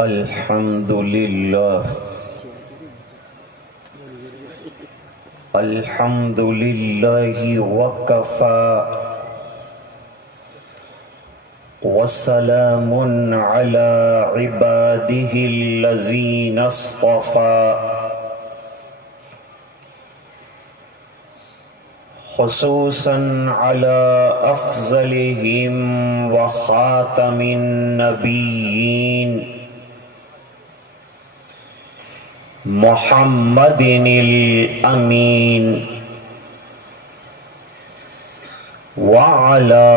الحمد لله وكفى وسلام على عباده الذين اصطفى خصوصا على أفضلهم وخاتم النبيين محمد الأمين وعلى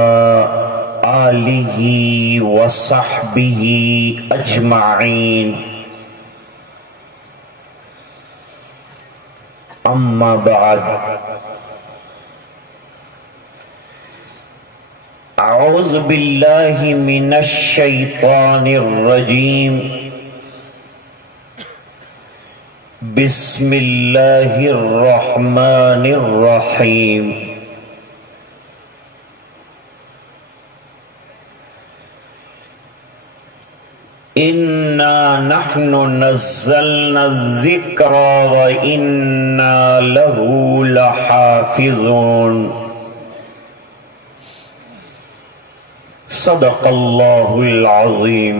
آله وصحبه أجمعين أما بعد أعوذ بالله من الشيطان الرجيم بسم الله الرحمن الرحيم إنا نحن نزلنا الذكر وإنا له لحافظون صدق الله العظيم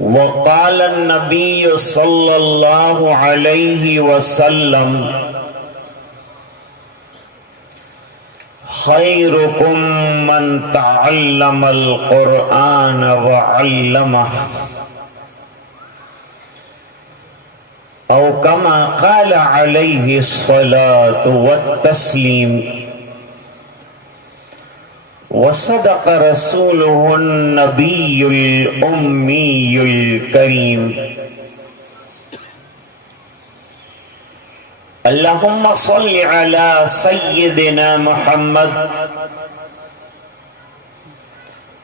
وقال النبي صلى الله عليه وسلم خيركم من تعلم القرآن وعلمه أو كما قال عليه الصلاة والتسليم وصدق رسوله النبي الأمي الكريم اللهم صل على سيدنا محمد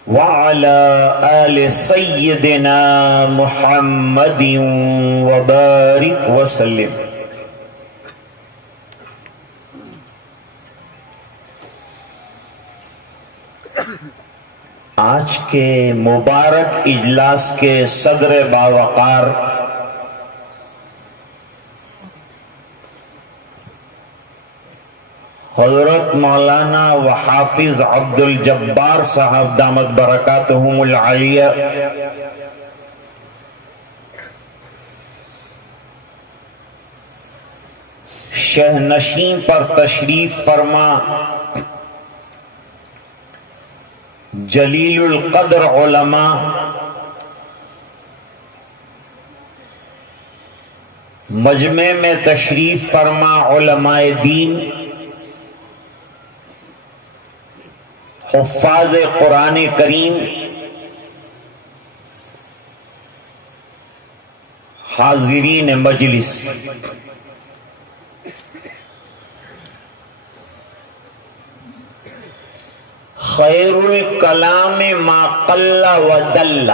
وعلى آل سيدنا محمد وبارك وسلم. آج کے مبارک اجلاس کے صدر باوقار حضرت مولانا و حافظ عبد الجبار صاحب دامت برکاتہم العالیہ، شہ نشین پر تشریف فرما جلیل القدر علماء، مجمع میں تشریف فرما علماء دین، حفاظ قرآن کریم، حاضرین مجلس، خیر الکلام ما قل و دل،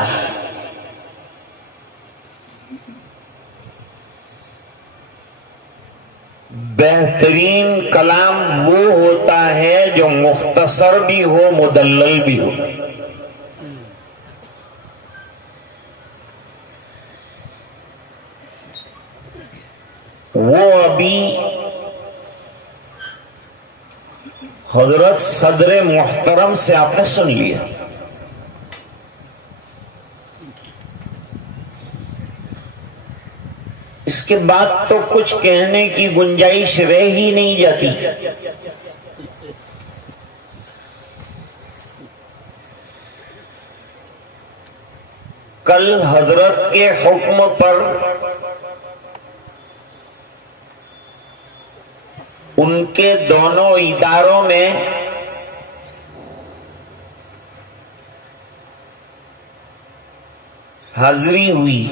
بہترین کلام وہ ہوتا ہے جو مختصر بھی ہو مدلل بھی ہو۔ وہ ابھی حضرت صدر محترم سے آپ نے سن لیا، اس کے بعد تو کچھ کہنے کی گنجائش رہ ہی نہیں جاتی۔ کل حضرت کے حکم پر ان کے دونوں اداروں میں حاضری ہوئی،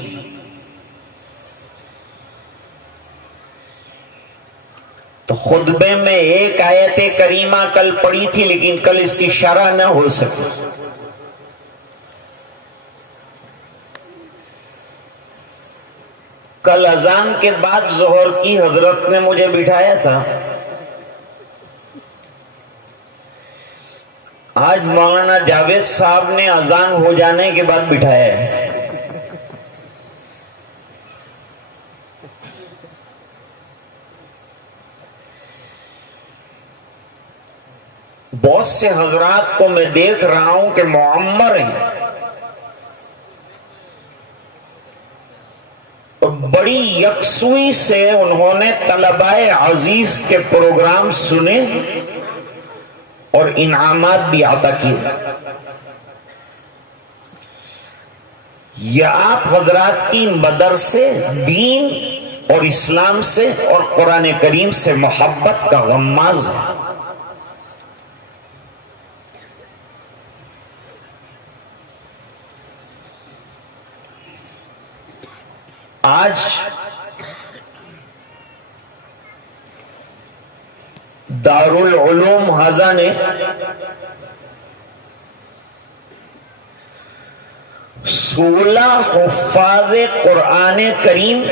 تو خطبے میں ایک آیت کریمہ کل پڑھی تھی، لیکن کل اس کی شرح نہ ہو سکی۔ کل اذان کے بعد ظہر کی حضرت نے مجھے بٹھایا تھا، آج مولانا جاوید صاحب نے اذان ہو جانے کے بعد بٹھایا ہے. بہت سے حضرات کو میں دیکھ رہا ہوں کہ معمر ہیں اور بڑی یکسوئی سے انہوں نے طلباء عزیز کے پروگرام سنے اور انعامات بھی عطا کیے. یہ آپ حضرات کی مدرسے دین اور اسلام سے اور قرآن کریم سے محبت کا غماز ہے. آج دارالعلوم حضا نے 16 حفاظ قرآن کریم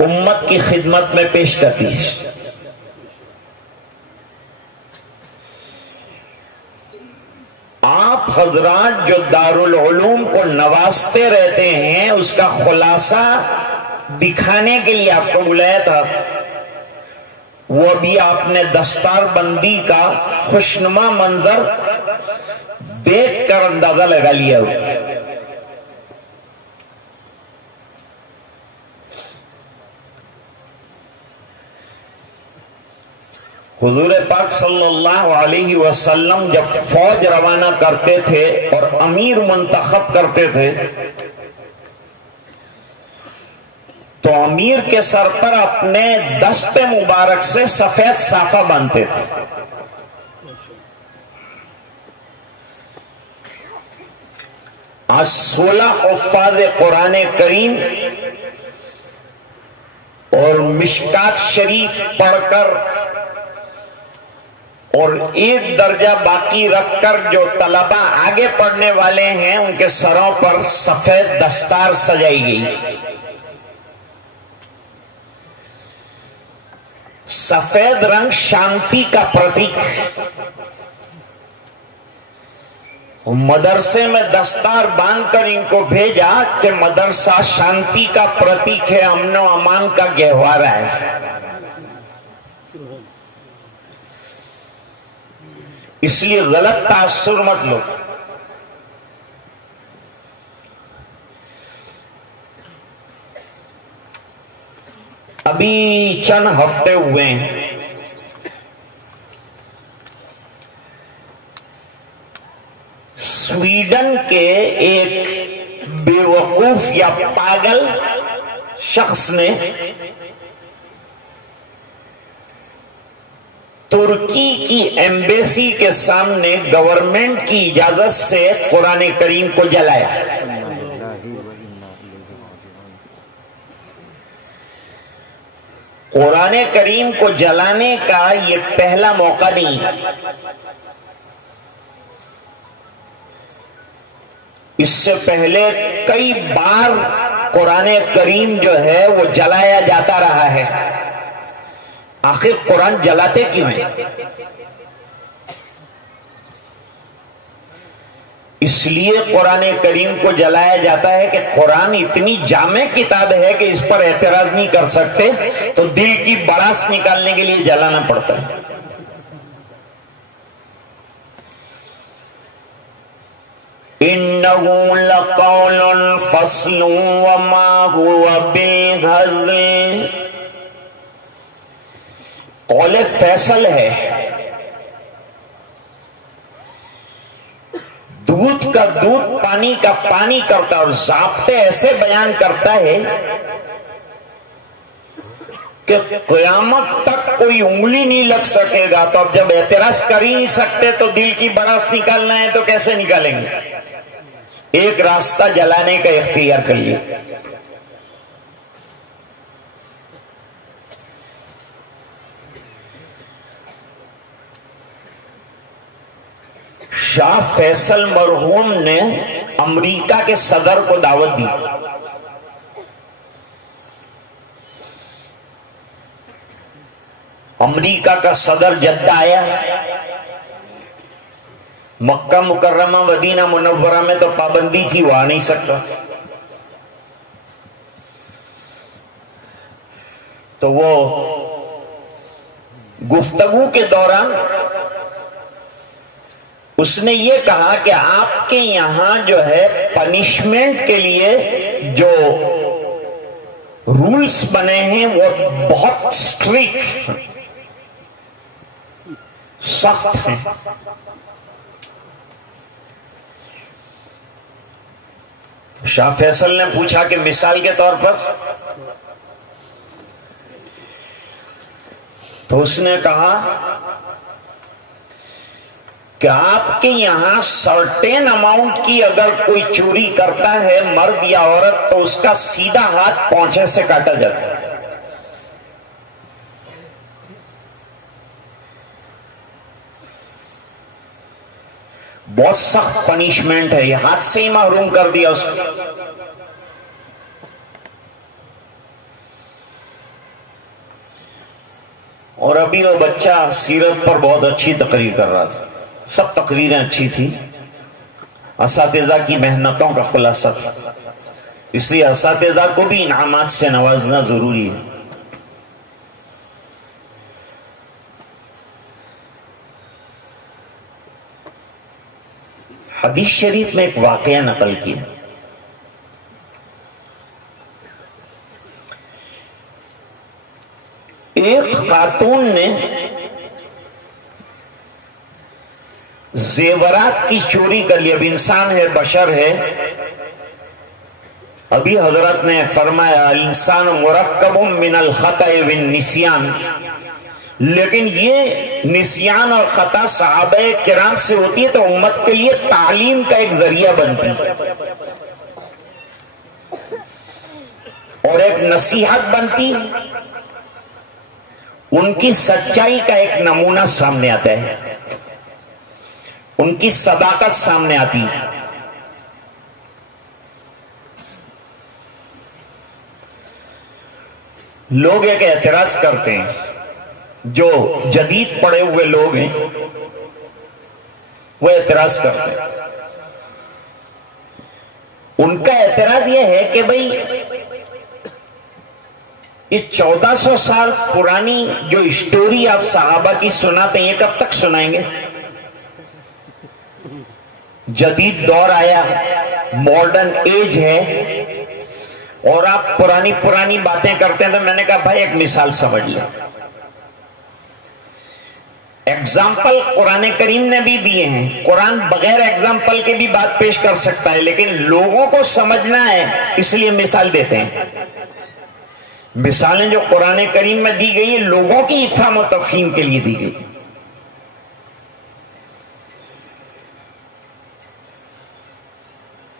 امت کی خدمت میں پیش کرتی ہے. آپ حضرات جو دارالعلوم کو نوازتے رہتے ہیں اس کا خلاصہ دکھانے کے لیے آپ کو بلایا تھا. وہ ابھی آپ نے دستار بندی کا خوشنما منظر دیکھ کر اندازہ لگا لیا ہو. حضور پاک صلی اللہ علیہ وسلم جب فوج روانہ کرتے تھے اور امیر منتخب کرتے تھے تو امیر کے سر پر اپنے دست مبارک سے سفید صافہ باندھتے تھے. آج 16 حفاظ قرآن کریم اور مشکات شریف پڑھ کر اور ایک درجہ باقی رکھ کر جو طلبہ آگے پڑھنے والے ہیں ان کے سروں پر سفید دستار سجائی گئی. سفید رنگ شانتی کا پرتیک ہے. مدرسے میں دستار باندھ کر ان کو بھیجا کہ مدرسہ شانتی کا پرتیک ہے، امن و امان کا گہوارہ ہے. اس لیے غلط تاثر مت لو. ابھی چند ہفتے ہوئے ہیں سویڈن کے ایک بے وقوف یا پاگل شخص نے ترکی کی ایمبیسی کے سامنے گورنمنٹ کی اجازت سے قرآن کریم کو جلایا. قرآن کریم کو جلانے کا یہ پہلا موقع نہیں. اس سے پہلے کئی بار قرآن کریم جو ہے وہ جلایا جاتا رہا ہے. آخر قرآن جلاتے کیوں ہیں؟ اس لیے قرآن کریم کو جلایا جاتا ہے کہ قرآن اتنی جامع کتاب ہے کہ اس پر اعتراض نہیں کر سکتے، تو دل کی بڑاس نکالنے کے لیے جلانا پڑتا ہے. إِنَّهُ لَقَوْلٌ فَصْلٌ وَمَا هُوَ بِالْهَزْلِ. قول فیصل ہے. دودھ کا دودھ پانی کا پانی کرتا اور ضابطے ایسے بیان کرتا ہے کہ قیامت تک کوئی انگلی نہیں لگ سکے گا. تو اب جب اعتراض کر ہی نہیں سکتے تو دل کی بڑاس نکالنا ہے تو کیسے نکالیں گے؟ ایک راستہ جلانے کا اختیار کر لیا. شاہ فیصل مرحوم نے امریکہ کے صدر کو دعوت دی. امریکہ کا صدر جدہ آیا، مکہ مکرمہ مدینہ منورہ میں تو پابندی تھی، وہ آ نہیں سکتا، تو وہ گفتگو کے دوران اس نے یہ کہا کہ آپ کے یہاں جو ہے پنشمنٹ کے لیے جو رولز بنے ہیں وہ بہت سٹرکٹ، سخت ہیں۔ شاہ فیصل نے پوچھا کہ مثال کے طور پر، تو اس نے کہا کہ آپ کے یہاں سرٹین اماؤنٹ کی اگر کوئی چوری کرتا ہے مرد یا عورت تو اس کا سیدھا ہاتھ پونچھے سے کاٹا جاتا ہے، بہت سخت پنشمنٹ ہے، یہ ہاتھ سے ہی محروم کر دیا اس کو۔ اور ابھی وہ بچہ سیرت پر بہت اچھی تقریر کر رہا تھا، سب تقریریں اچھی تھی، اساتذہ کی محنتوں کا خلاصہ تھا، اس لیے اساتذہ کو بھی انعامات سے نوازنا ضروری ہے۔ حدیث شریف میں ایک واقعہ نقل کیا، ایک خاتون نے زیورات کی چوری کر لی، اب انسان ہے، بشر ہے، ابھی حضرت نے فرمایا انسان مرکب من الخطأ والنسیان، لیکن یہ نسیان اور خطا صحابہ کرام سے ہوتی ہے تو امت کے لیے تعلیم کا ایک ذریعہ بنتی ہے اور ایک نصیحت بنتی، ان کی سچائی کا ایک نمونہ سامنے آتا ہے، ان کی صداقت سامنے آتی ہے۔ لوگ ایک اعتراض کرتے ہیں، جو جدید پڑے ہوئے لوگ ہیں وہ اعتراض کرتے ہیں، ان کا اعتراض یہ ہے کہ بھئی یہ 1400 سال پرانی جو اسٹوری آپ صحابہ کی سناتے ہیں یہ کب تک سنائیں گے؟ جدید دور آیا، ماڈرن ایج ہے، اور آپ پرانی پرانی باتیں کرتے ہیں۔ تو میں نے کہا بھائی ایک مثال سمجھ لیں، ایگزامپل قرآن کریم نے بھی دیے ہیں، قرآن بغیر ایگزامپل کے بھی بات پیش کر سکتا ہے، لیکن لوگوں کو سمجھنا ہے اس لیے مثال دیتے ہیں۔ مثالیں جو قرآن کریم میں دی گئی ہیں لوگوں کی افہام و تفہیم کے لیے دی گئی۔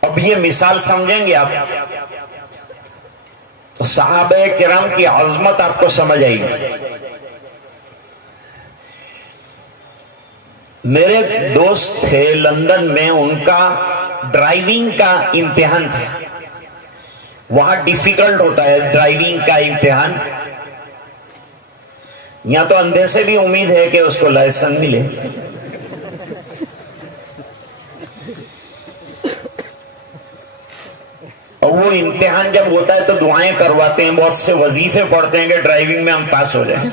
اب یہ مثال سمجھیں گے آپ تو صحابہ کرام کی عظمت آپ کو سمجھ آئے گی۔ میرے دوست تھے لندن میں، ان کا ڈرائیونگ کا امتحان تھا، وہاں ڈیفیکلٹ ہوتا ہے ڈرائیونگ کا امتحان، یہاں تو اندھے سے بھی امید ہے کہ اس کو لائسنس ملے۔ اور وہ امتحان جب ہوتا ہے تو دعائیں کرواتے ہیں، بہت سے وظیفے پڑھتے ہیں کہ ڈرائیونگ میں ہم پاس ہو جائیں۔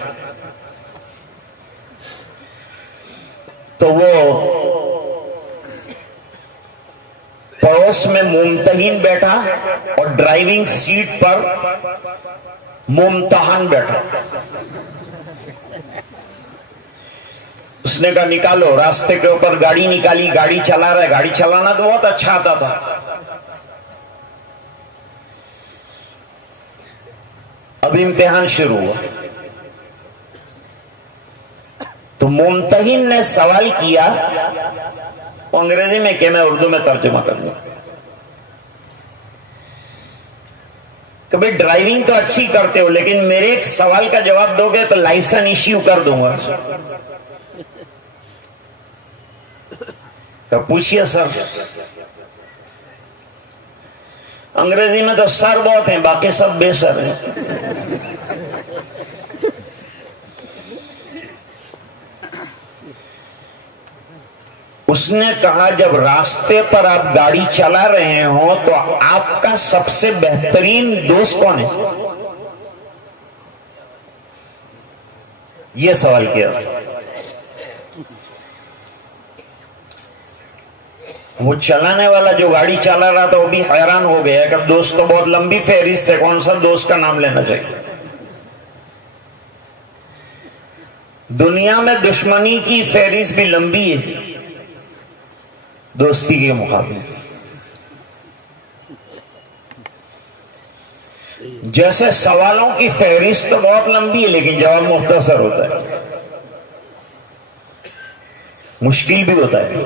تو وہ پڑوس میں ممتحن بیٹھا اور ڈرائیونگ سیٹ پر ممتحن بیٹھا۔ اس نے کہا نکالو، راستے کے اوپر گاڑی نکالی، گاڑی چلا رہا ہے، گاڑی چلانا تو بہت اچھا آتا تھا۔ اب امتحان شروع ہوا تو ممتحن نے سوال کیا انگریزی میں کہ میں اردو میں ترجمہ کر لوں کہ بھئی ڈرائیونگ تو اچھی کرتے ہو لیکن میرے ایک سوال کا جواب دو گے تو لائسنس ایشو کر دوں گا۔ تو پوچھئے سر۔ انگریزی میں تو سر بہت ہیں، باقی سب بے سر ہیں۔ اس نے کہا جب راستے پر آپ گاڑی چلا رہے ہوں تو آپ کا سب سے بہترین دوست کون ہے؟ یہ سوال کیا. وہ چلانے والا جو گاڑی چلا رہا تھا وہ بھی حیران ہو گیا کہ دوست تو بہت لمبی فہرست ہے، کون سا دوست کا نام لینا چاہیے. دنیا میں دشمنی کی فہرست بھی لمبی ہے دوستی کے مقابلے. جیسے سوالوں کی فہرست تو بہت لمبی ہے لیکن جواب مختصر ہوتا ہے، مشکل بھی ہوتا ہے.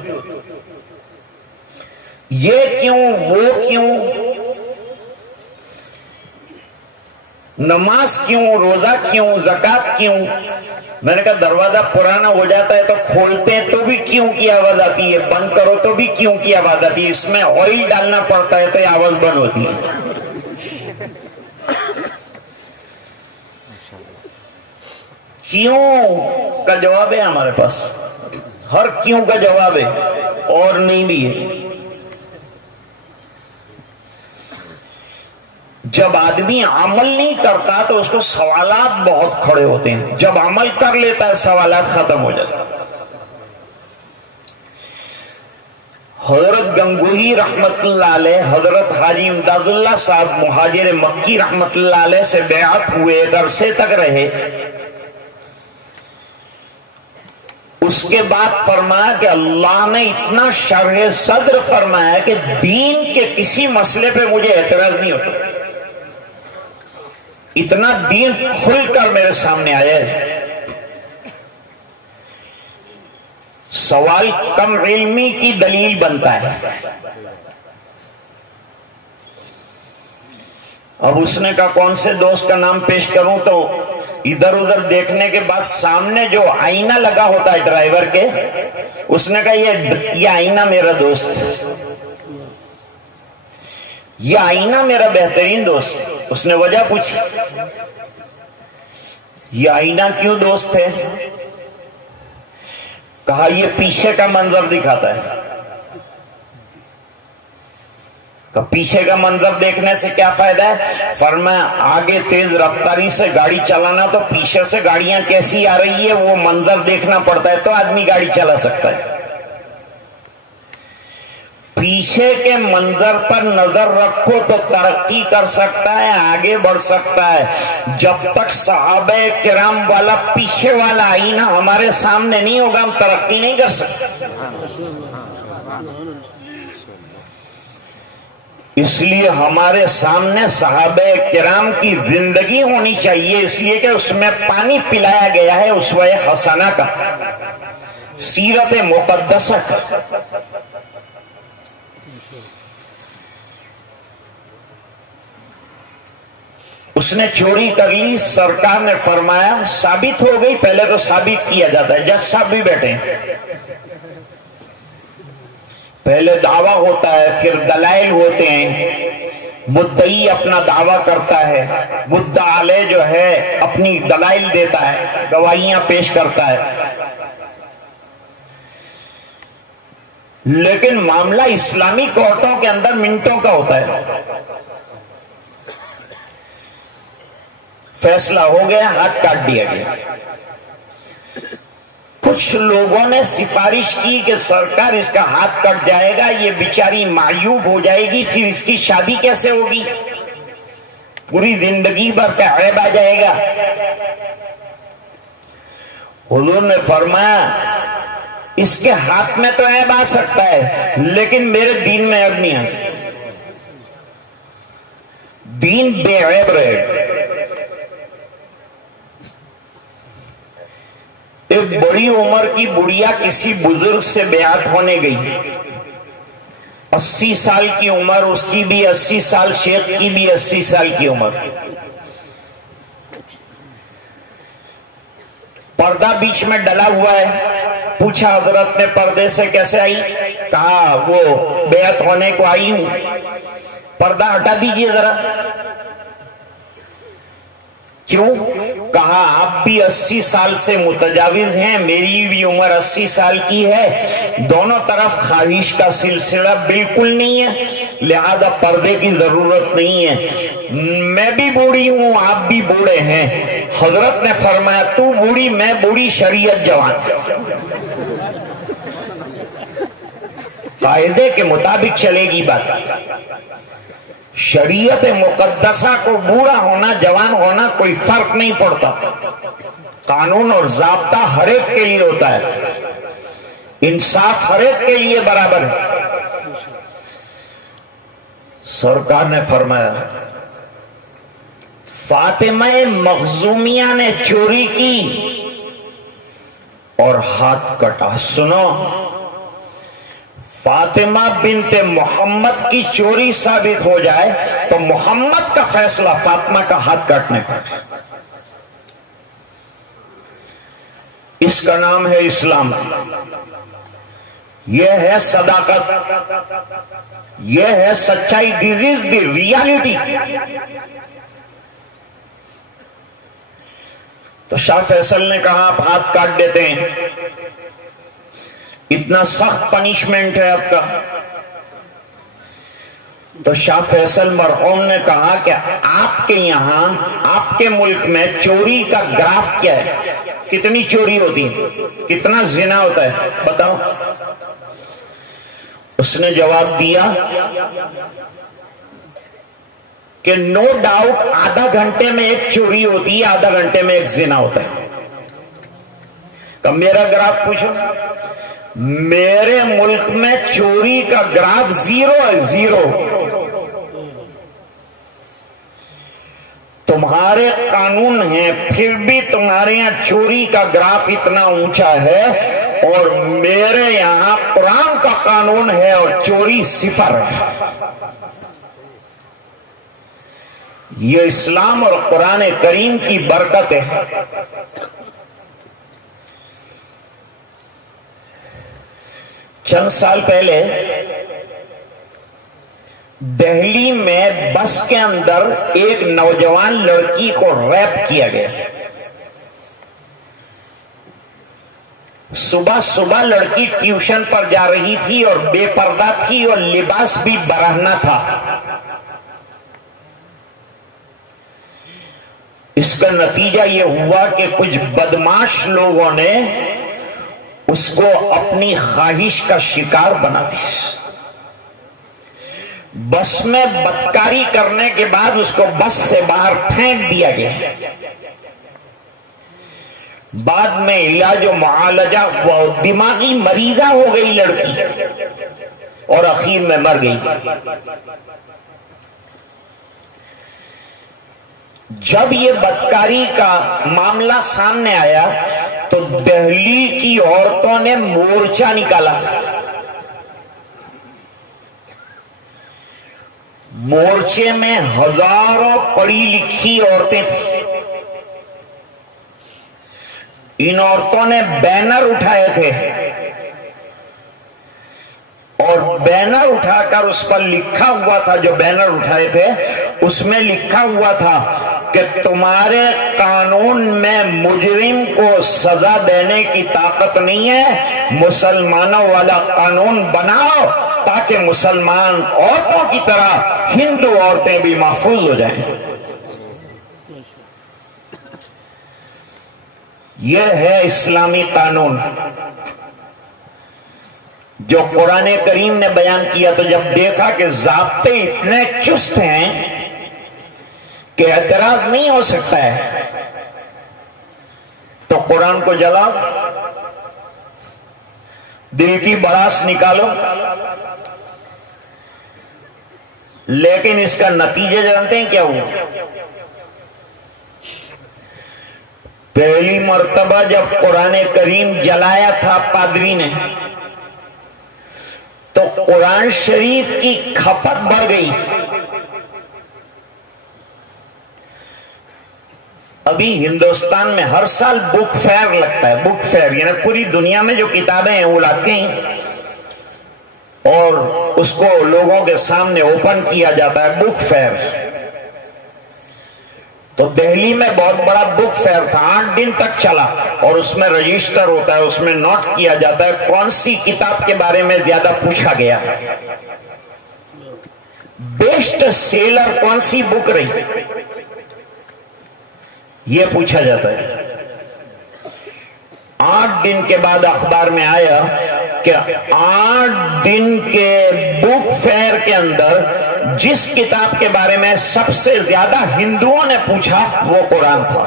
یہ کیوں، وہ کیوں، نماز کیوں، روزہ کیوں، زکوٰۃ کیوں. میں نے کہا دروازہ پرانا ہو جاتا ہے تو کھولتے ہیں تو بھی کیوں کی آواز آتی ہے، بند کرو تو بھی کیوں کی آواز آتی ہے، اس میں آئل ڈالنا پڑتا ہے تو یہ آواز بند ہوتی ہے. کیوں کا جواب ہے ہمارے پاس، ہر کیوں کا جواب ہے اور نہیں بھی ہے. جب آدمی عمل نہیں کرتا تو اس کو سوالات بہت کھڑے ہوتے ہیں، جب عمل کر لیتا ہے سوالات ختم ہو جاتے ہیں. حضرت گنگوہی رحمت اللہ علیہ حضرت حاجی امداد اللہ صاحب مہاجر مکی رحمت اللہ علیہ سے بیعت ہوئے، ایک عرصے تک رہے. اس کے بعد فرمایا کہ اللہ نے اتنا شرح صدر فرمایا کہ دین کے کسی مسئلے پہ مجھے اعتراض نہیں ہوتا، اتنا دین کھل کر میرے سامنے آیا ہے. سوال کم علمی کی دلیل بنتا ہے. اب اس نے کہا کون سے دوست کا نام پیش کروں، تو ادھر ادھر دیکھنے کے بعد سامنے جو آئینہ لگا ہوتا ہے ڈرائیور کے، اس نے کہا یہ آئینہ میرا دوست، یہ آئینہ میرا بہترین دوست. اس نے وجہ پوچھی، یہ آئینہ کیوں دوست ہے؟ کہا یہ پیچھے کا منظر دکھاتا ہے. کہ پیچھے کا منظر دیکھنے سے کیا فائدہ ہے؟ فرمایا آگے تیز رفتاری سے گاڑی چلانا تو پیچھے سے گاڑیاں کیسی آ رہی ہے وہ منظر دیکھنا پڑتا ہے تو آدمی گاڑی چلا سکتا ہے. پیچھے کے منظر پر نظر رکھو تو ترقی کر سکتا ہے، آگے بڑھ سکتا ہے. جب تک صحابہ کرام والا پیچھے والا آئینہ ہمارے سامنے نہیں ہوگا ہم ترقی نہیں کر سکتے. اس لیے ہمارے سامنے صحابہ کرام کی زندگی ہونی چاہیے، اس لیے کہ اس میں پانی پلایا گیا ہے اسوہ حسنہ کا، سیرت مقدسہ کا. اس نے چوری کر لی، سرکار نے فرمایا ثابت ہو گئی. پہلے تو ثابت کیا جاتا ہے، جج صاحب بھی بیٹھے ہیں، پہلے دعویٰ ہوتا ہے پھر دلائل ہوتے ہیں. مدعی اپنا دعویٰ کرتا ہے، مدعا علیہ جو ہے اپنی دلائل دیتا ہے، گواہیاں پیش کرتا ہے. لیکن معاملہ اسلامی کورٹوں کے اندر منٹوں کا ہوتا ہے. فیصلہ ہو گیا، ہاتھ کاٹ دیا گیا. کچھ لوگوں نے سفارش کی کہ سرکار اس کا ہاتھ کٹ جائے گا، یہ بیچاری معیوب ہو جائے گی، پھر اس کی شادی کیسے ہوگی، پوری زندگی بھر کا عیب آ جائے گا. حضور نے فرمایا اس کے ہاتھ میں تو عیب آ سکتا ہے لیکن میرے دین میں عیب نہیں آ سکتا. دین بے عیب رہے. ایک بڑی عمر کی بڑھیا کسی بزرگ سے بیعت ہونے گئی، 80 سال کی عمر اس کی بھی، 80 سال شیخ کی بھی 80 سال کی عمر. پردہ بیچ میں ڈلا ہوا ہے. پوچھا حضرت نے پردے سے کیسے آئی؟ کہا وہ بیعت ہونے کو آئی ہوں. پردہ ہٹا دیجئے ذرا. کیوں؟ کہا آپ بھی 80 سال سے متجاوز ہیں، میری بھی عمر 80 سال کی ہے، دونوں طرف خواہش کا سلسلہ بالکل نہیں ہے، لہذا پردے کی ضرورت نہیں ہے، میں بھی بوڑھی ہوں آپ بھی بوڑھے ہیں۔ حضرت نے فرمایا تو بوڑھی میں بوڑھی، شریعت جوان، قاعدے کے مطابق چلے گی بات۔ شریعت مقدسہ کو بوڑھا ہونا جوان ہونا کوئی فرق نہیں پڑتا، قانون اور ضابطہ ہر ایک کے لیے ہوتا ہے، انصاف ہر ایک کے لیے برابر ہے۔ سرکار نے فرمایا فاطمہ مخزومیہ نے چوری کی اور ہاتھ کٹا۔ سنو، فاطمہ بنت محمد کی چوری ثابت ہو جائے تو محمد کا فیصلہ فاطمہ کا ہاتھ کاٹنے کا، اس کا نام ہے اسلام، یہ ہے صداقت، یہ ہے سچائی، دس از دی ریالٹی۔ تو شاہ فیصل نے کہا آپ ہاتھ کاٹ دیتے ہیں، اتنا سخت پنشمنٹ ہے آپ کا۔ تو شاہ فیصل مرحوم نے کہا کہ آپ کے یہاں آپ کے ملک میں چوری کا گراف کیا ہے، کتنی چوری ہوتی ہے، کتنا زنا ہوتا ہے بتاؤ۔ اس نے جواب دیا کہ نو ڈاؤٹ آدھا گھنٹے میں ایک چوری ہوتی ہے، آدھا گھنٹے میں ایک زنا ہوتا ہے۔ کہ میرا گراف پوچھو، میرے ملک میں چوری کا گراف 0 ہے، 0۔ تمہارے قانون ہیں پھر بھی تمہارے یہاں چوری کا گراف اتنا اونچا ہے، اور میرے یہاں قرآن کا قانون ہے اور چوری 0 ہے۔ یہ اسلام اور قرآن کریم کی برکت ہے۔ چند سال پہلے دہلی میں بس کے اندر ایک نوجوان لڑکی کو ریپ کیا گیا۔ صبح صبح لڑکی ٹیوشن پر جا رہی تھی اور بے پردہ تھی اور لباس بھی برہنہ تھا۔ اس کا نتیجہ یہ ہوا کہ کچھ بدماش لوگوں نے اس کو اپنی خواہش کا شکار بنا دیا۔ بس میں بدکاری کرنے کے بعد اس کو بس سے باہر پھینک دیا گیا۔ بعد میں علاج و معالجہ ہوا، دماغی مریضہ ہو گئی لڑکی اور اخیر میں مر گئی۔ جب یہ بدکاری کا معاملہ سامنے آیا تو دہلی کی عورتوں نے مورچہ نکالا۔ مورچے میں ہزاروں پڑھی لکھی عورتیں تھیں۔ ان عورتوں نے بینر اٹھائے تھے اور بینر اٹھا کر اس پر لکھا ہوا تھا، جو بینر اٹھائے تھے اس میں لکھا ہوا تھا کہ تمہارے قانون میں مجرم کو سزا دینے کی طاقت نہیں ہے، مسلمانوں والا قانون بناؤ تاکہ مسلمان عورتوں کی طرح ہندو عورتیں بھی محفوظ ہو جائیں۔ یہ ہے اسلامی قانون جو قرآن کریم نے بیان کیا۔ تو جب دیکھا کہ ضابطے اتنے چست ہیں کہ اعتراض نہیں ہو سکتا ہے، تو قرآن کو جلاؤ، دل کی بڑاس نکالو۔ لیکن اس کا نتیجہ جانتے ہیں کیا ہوا؟ پہلی مرتبہ جب قرآن کریم جلایا تھا پادری نے تو قرآن شریف کی کھپت بڑھ گئی۔ ابھی ہندوستان میں ہر سال بک فیئر لگتا ہے، بک فیئر یعنی پوری دنیا میں جو کتابیں ہیں وہ لاتے ہیں اور اس کو لوگوں کے سامنے اوپن کیا جاتا ہے، بک فیئر۔ تو دہلی میں بہت بڑا بک فیئر تھا، 8 دن تک چلا، اور اس میں رجسٹر ہوتا ہے، اس میں نوٹ کیا جاتا ہے کون سی کتاب کے بارے میں زیادہ پوچھا گیا، بیسٹ سیلر کون سی بک رہی، یہ پوچھا جاتا ہے۔ 8 دن کے بعد اخبار میں آیا کہ 8 دن کے بک فیئر کے اندر جس کتاب کے بارے میں سب سے زیادہ ہندوؤں نے پوچھا وہ قرآن تھا۔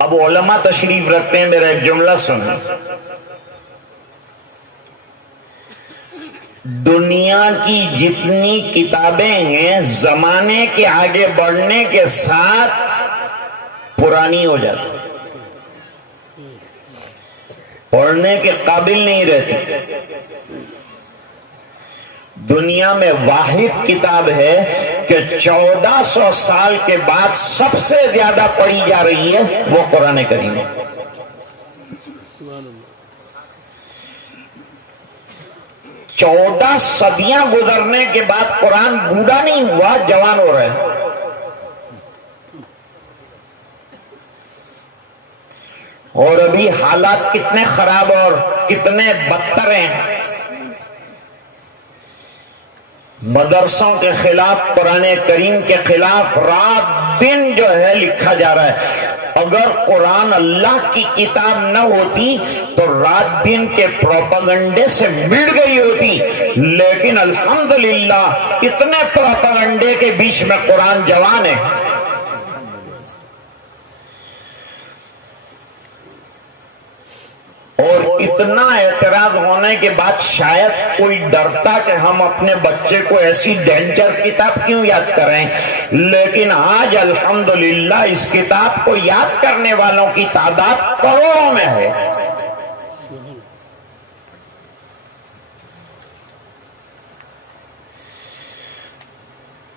اب علماء تشریف رکھتے ہیں، میرا ایک جملہ سنیں، دنیا کی جتنی کتابیں ہیں زمانے کے آگے بڑھنے کے ساتھ پرانی ہو جاتی، پڑھنے کے قابل نہیں رہتی۔ دنیا میں واحد کتاب ہے کہ 1400 سال کے بعد سب سے زیادہ پڑھی جا رہی ہے، وہ قرآن کریم ہے۔ 14 صدیاں گزرنے کے بعد قرآن بوڑھا نہیں ہوا، جوان ہو رہا ہے۔ اور ابھی حالات کتنے خراب اور کتنے بدتر ہیں، مدرسوں کے خلاف، قرآن کریم کے خلاف رات دن جو ہے لکھا جا رہا ہے۔ اگر قرآن اللہ کی کتاب نہ ہوتی تو رات دن کے پروپیگنڈے سے مٹ گئی ہوتی، لیکن الحمدللہ اتنے پروپیگنڈے کے بیچ میں قرآن جوان ہے۔ اور اتنا اعتراض ہونے کے بعد شاید کوئی ڈرتا کہ ہم اپنے بچے کو ایسی ڈینجر کتاب کیوں یاد کریں، لیکن آج الحمدللہ اس کتاب کو یاد کرنے والوں کی تعداد کروڑوں میں ہے۔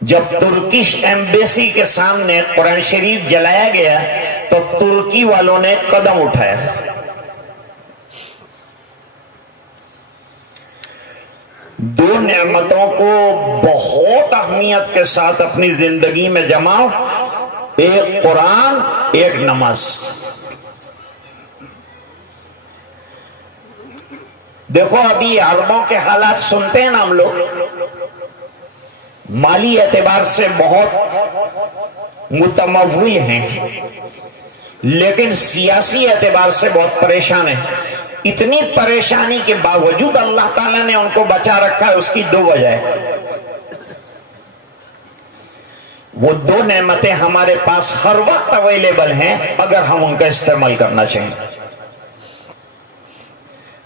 جب ترکش ایمبیسی کے سامنے قرآن شریف جلایا گیا تو ترکی والوں نے قدم اٹھایا۔ دو نعمتوں کو بہت اہمیت کے ساتھ اپنی زندگی میں جماؤ، ایک قرآن، ایک نماز۔ دیکھو ابھی عربوں کے حالات سنتے ہیں نا ہم لوگ، مالی اعتبار سے بہت متمول ہیں لیکن سیاسی اعتبار سے بہت پریشان ہیں۔ اتنی پریشانی کے باوجود اللہ تعالیٰ نے ان کو بچا رکھا ہے، اس کی دو وجہ ہے۔ وہ دو نعمتیں ہمارے پاس ہر وقت اویلیبل ہیں اگر ہم ان کا استعمال کرنا چاہیں،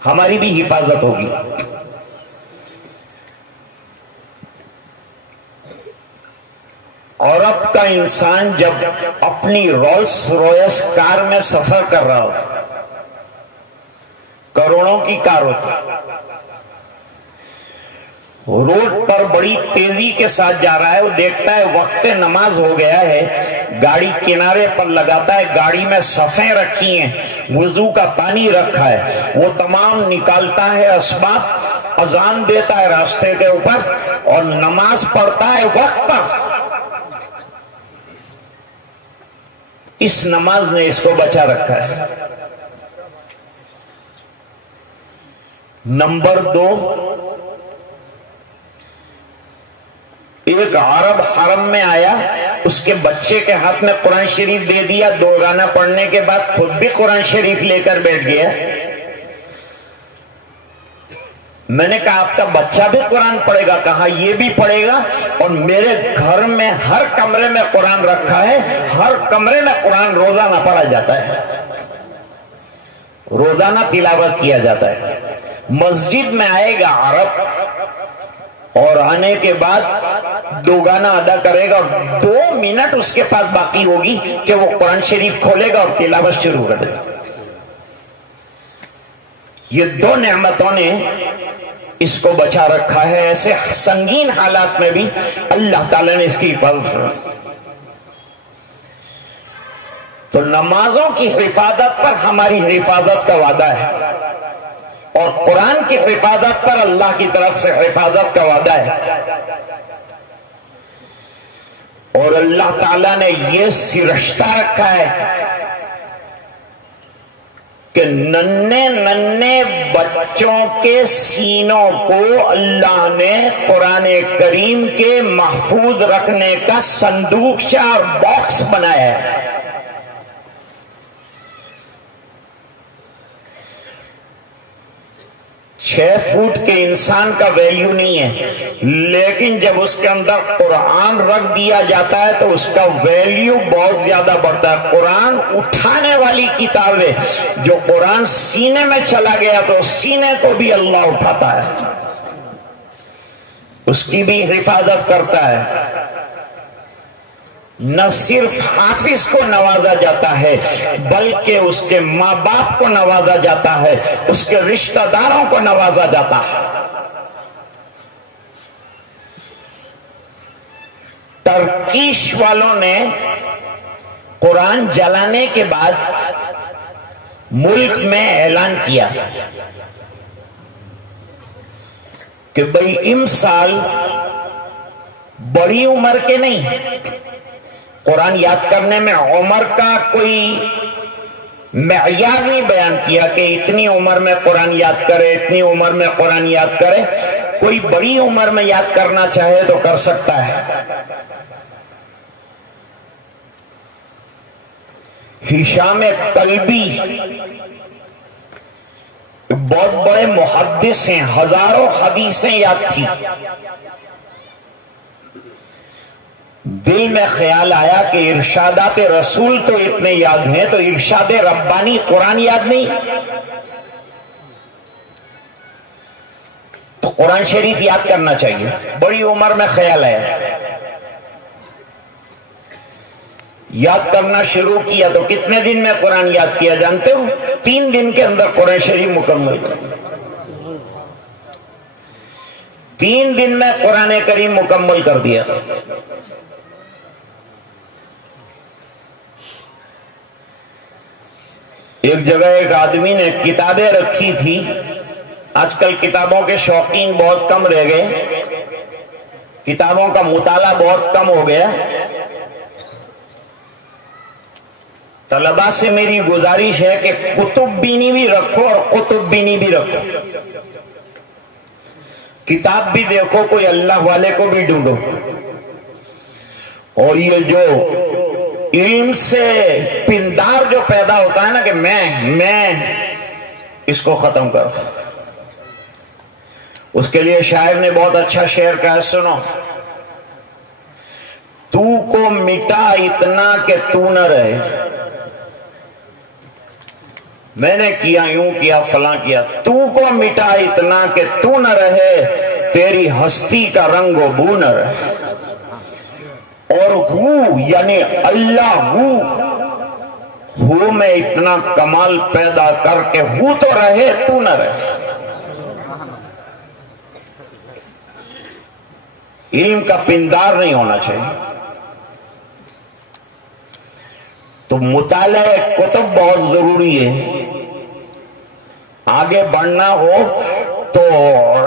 ہماری بھی حفاظت ہوگی۔ عرب کا انسان جب اپنی رولس رویس کار میں سفر کر رہا ہو، کروڑوں کی کار ہوتی، روڈ پر بڑی تیزی کے ساتھ جا رہا ہے، وہ دیکھتا ہے وقت نماز ہو گیا ہے، گاڑی کنارے پر لگاتا ہے، گاڑی میں صفیں رکھی ہیں، وضو کا پانی رکھا ہے، وہ تمام نکالتا ہے اسباب، اذان دیتا ہے راستے کے اوپر اور نماز پڑھتا ہے وقت پر۔ اس نماز نے اس کو بچا رکھا ہے۔ نمبر 2، ایک عرب حرم میں آیا، اس کے بچے کے ہاتھ میں قرآن شریف دے دیا، 2 گانا پڑھنے کے بعد خود بھی قرآن شریف لے کر بیٹھ گیا۔ میں نے کہا آپ کا بچہ بھی قرآن پڑھے گا؟ کہا یہ بھی پڑھے گا، اور میرے گھر میں ہر کمرے میں قرآن رکھا ہے، ہر کمرے میں قرآن روزانہ پڑھا جاتا ہے، روزانہ تلاوت کیا جاتا ہے۔ مسجد میں آئے گا عرب اور آنے کے بعد 2 گانا ادا کرے گا اور 2 منٹ اس کے پاس باقی ہوگی کہ وہ قرآن شریف کھولے گا اور تلاوت شروع کر دے گا۔ یہ 2 نعمتوں نے اس کو بچا رکھا ہے، ایسے سنگین حالات میں بھی اللہ تعالیٰ نے اس کی حفاظت کی۔ تو نمازوں کی حفاظت پر ہماری حفاظت کا وعدہ ہے، اور قرآن کی حفاظت پر اللہ کی طرف سے حفاظت کا وعدہ ہے. اور اللہ تعالیٰ نے یہ سرشتہ رکھا ہے کہ ننھے بچوں کے سینوں کو اللہ نے قرآن کریم کے محفوظ رکھنے کا صندوقچہ اور باکس بنایا ہے. 6 فٹ کے انسان کا ویلیو نہیں ہے، لیکن جب اس کے اندر قرآن رکھ دیا جاتا ہے تو اس کا ویلیو بہت زیادہ بڑھتا ہے. قرآن اٹھانے والی کتاب ہے. جو قرآن سینے میں چلا گیا تو سینے کو بھی اللہ اٹھاتا ہے، اس کی بھی حفاظت کرتا ہے. نہ صرف حافظ کو نوازا جاتا ہے بلکہ اس کے ماں باپ کو نوازا جاتا ہے، اس کے رشتہ داروں کو نوازا جاتا ہے. ترکیش والوں نے قرآن جلانے کے بعد ملک میں اعلان کیا کہ بھئی امسال بڑی عمر کے نہیں، قرآن یاد کرنے میں عمر کا کوئی معیار نہیں بیان کیا کہ اتنی عمر میں قرآن یاد کرے، اتنی عمر میں قرآن یاد کرے. کوئی بڑی عمر میں یاد کرنا چاہے تو کر سکتا ہے. ہشام کلبی بہت بڑے محدث ہیں، ہزاروں حدیثیں یاد تھی. دل میں خیال آیا کہ ارشادات رسول تو اتنے یاد ہیں تو ارشاد ربانی قرآن یاد نہیں؟ تو قرآن شریف یاد کرنا چاہیے. بڑی عمر میں خیال ہے، یاد کرنا شروع کیا تو کتنے دن میں قرآن یاد کیا جانتے ہو؟ 3 دن کے اندر قرآن شریف مکمل کر. 3 دن میں قرآن کریم مکمل کر دیا. ایک جگہ ایک آدمی نے کتابیں رکھی تھی. آج کل کتابوں کے شوقین بہت کم رہ گئے، کتابوں کا مطالعہ بہت کم ہو گیا. طلباء سے میری گزارش ہے کہ کتب بینی بھی رکھو اور قطب بینی بھی رکھو. کتاب بھی دیکھو، کوئی اللہ والے کو بھی ڈھونڈو. اور یہ جو علم سے پندار جو پیدا ہوتا ہے نا کہ میں اس کو ختم کرو، اس کے لیے شاعر نے بہت اچھا شعر کہا ہے، سنو. تو کو مٹا اتنا کہ تو نہ رہے، میں نے کیا یوں کیا فلاں کیا. تو کو مٹا اتنا کہ تو نہ رہے، تیری ہستی کا رنگ و بو نہ رہے. اور ہو یعنی اللہ ہو میں اتنا کمال پیدا کر کے ہو تو رہے تو نہ رہے. علم کا پندار نہیں ہونا چاہیے. تو مطالعہ کتب بہت ضروری ہے. آگے بڑھنا ہو تو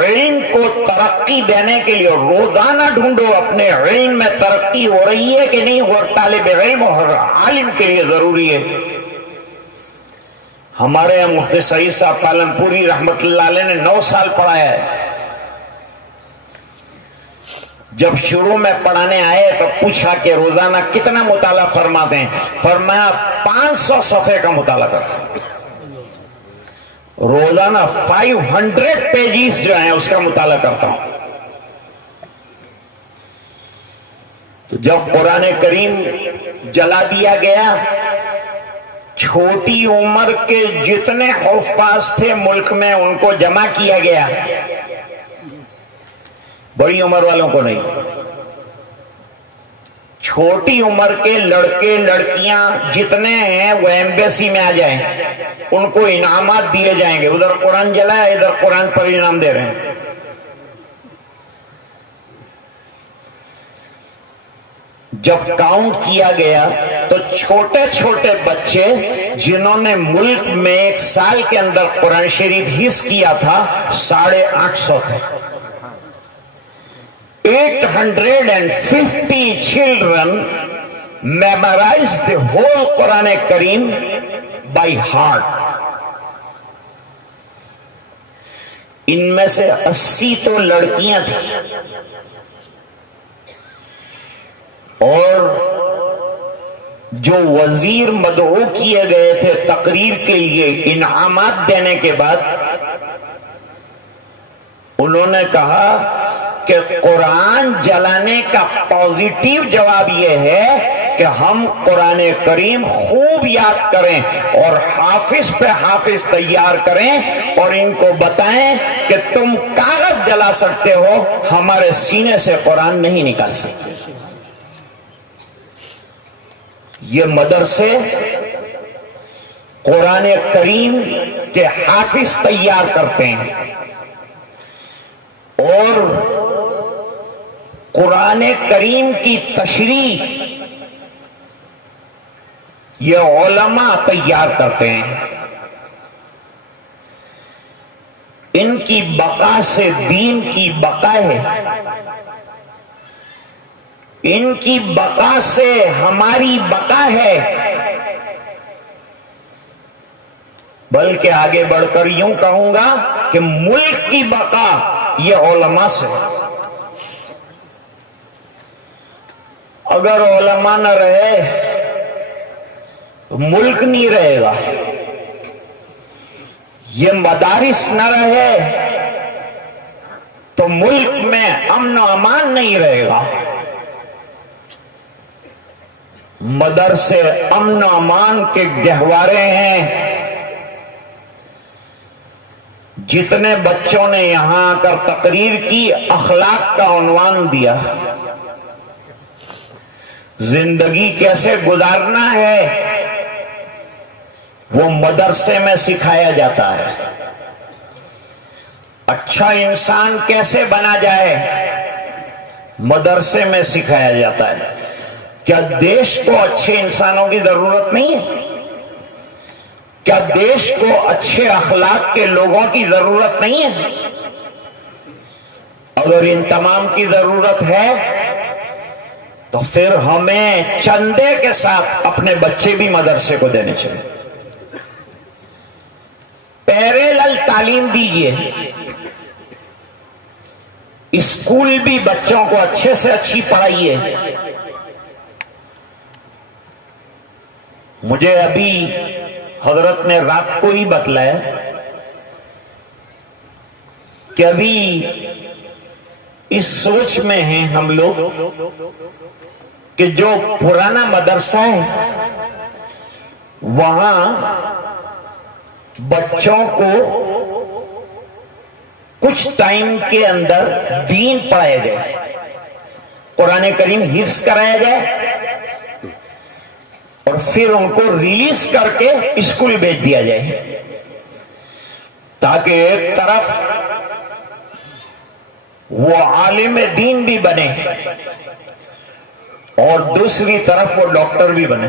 علم کو ترقی دینے کے لیے روزانہ ڈھونڈو اپنے علم میں ترقی ہو رہی ہے کہ نہیں. اور طالب علم اور عالم کے لیے ضروری ہے. ہمارے یہاں مفتی سعید صاحب پالن پوری رحمت اللہ علیہ نے 9 سال پڑھایا ہے. جب شروع میں پڑھانے آئے تو پوچھا کہ روزانہ کتنا مطالعہ فرماتے ہیں؟ فرمایا 500 صفحے کا مطالعہ کرتا ہوں. روزانہ 500 پیجز جو ہیں اس کا مطالعہ کرتا ہوں. تو جب قرآن کریم جلا دیا گیا، چھوٹی عمر کے جتنے حفاظ تھے ملک میں ان کو جمع کیا گیا، بڑی عمر والوں کو نہیں. چھوٹی عمر کے لڑکے لڑکیاں جتنے ہیں وہ ایمبیسی میں آ جائیں، ان کو انعامات دیے جائیں گے. ادھر قرآن جلا ہے، ادھر قرآن پر انعام دے رہے ہیں. جب کاؤنٹ کیا گیا تو چھوٹے چھوٹے بچے جنہوں نے ملک میں 1 سال کے اندر قرآن شریف حفظ کیا تھا 850 تھے. 850 children memorized the whole Quran Kareem by heart. ان میں سے 80 تو لڑکیاں تھیں اور جو وزیر مدعو کیے گئے تھے تقریر کے لیے انعامات دینے کے بعد انہوں نے کہا کہ قرآن جلانے کا پازیٹیو جواب یہ ہے کہ ہم قرآن کریم خوب یاد کریں اور حافظ پہ حافظ تیار کریں اور ان کو بتائیں کہ تم کاغذ جلا سکتے ہو، ہمارے سینے سے قرآن نہیں نکال سکتے. یہ مدرسے قرآن کریم کے حافظ تیار کرتے ہیں اور قرآن کریم کی تشریح یہ علماء تیار کرتے ہیں. ان کی بقا سے دین کی بقا ہے، ان کی بقا سے ہماری بقا ہے. بلکہ آگے بڑھ کر یوں کہوں گا کہ ملک کی بقا یہ علماء سے. اگر علماء نہ رہے ملک نہیں رہے گا، یہ مدارس نہ رہے تو ملک میں امن و امان نہیں رہے گا. مدرسے امن و امان کے گہوارے ہیں. جتنے بچوں نے یہاں آ کر تقریر کی اخلاق کا عنوان دیا، زندگی کیسے گزارنا ہے وہ مدرسے میں سکھایا جاتا ہے. اچھا انسان کیسے بنا جائے مدرسے میں سکھایا جاتا ہے. کیا دیش کو اچھے انسانوں کی ضرورت نہیں ہے؟ کیا دیش کو اچھے اخلاق کے لوگوں کی ضرورت نہیں ہے؟ اگر ان تمام کی ضرورت ہے تو پھر ہمیں چندے کے ساتھ اپنے بچے بھی مدرسے کو دینے چاہیے. پیرالل تعلیم دیجیے، اسکول بھی بچوں کو اچھے سے اچھی پڑھائیے. مجھے ابھی حضرت نے رات کو ہی بتلایا کہ ابھی اس سوچ میں ہیں ہم لوگ کہ جو پرانا مدرسہ ہے وہاں بچوں کو کچھ ٹائم کے اندر دین پڑھایا جائے، قرآن کریم حفظ کرایا جائے اور پھر ان کو ریلیز کر کے اسکول بھیج دیا جائے، تاکہ ایک طرف وہ عالم دین بھی بنے اور دوسری طرف وہ ڈاکٹر بھی بنے.